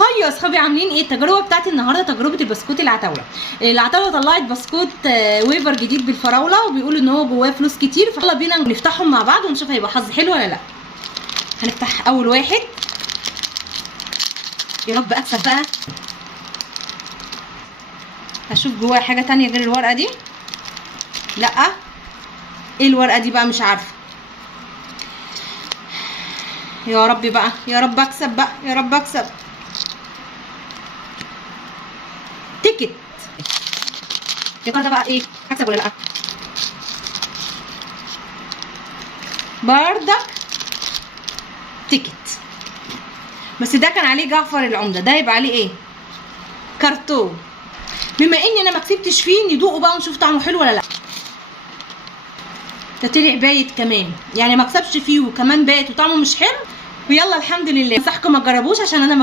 هاي يا اصحابي، عاملين ايه؟ التجربه بتاعتي النهارده تجربه البسكوت العتاوله. العتاوله طلعت بسكوت ويفر جديد بالفراوله، وبيقولوا ان هو جواه فلوس كتير، فيلا بينا نفتحهم مع بعض ونشوف هيبقى حظ حلو ولا لا. هنفتح اول واحد، يا رب اكسب بقى. هشوف جواه حاجه تانية غير الورقه دي. لا، ايه الورقه دي بقى؟ مش عارفه. يا رب بقى، يا رب اكسب بقى، يا رب اكسب. تيكت. يا ترى ده بقى ايه؟ هكسب ولا لا؟ بردك تيكت، بس ده كان عليه جعفر العمده، ده يبقى عليه ايه؟ كرتون. بما اني انا ما كسبتش فيه، ندوقه بقى ونشوف طعمه حلو ولا لا. ده طلع بايت كمان، يعني ما كسبش فيه وكمان بايت وطعمه مش حلو. ويلا الحمد لله. انصحكم ما تجربوش عشان انا ما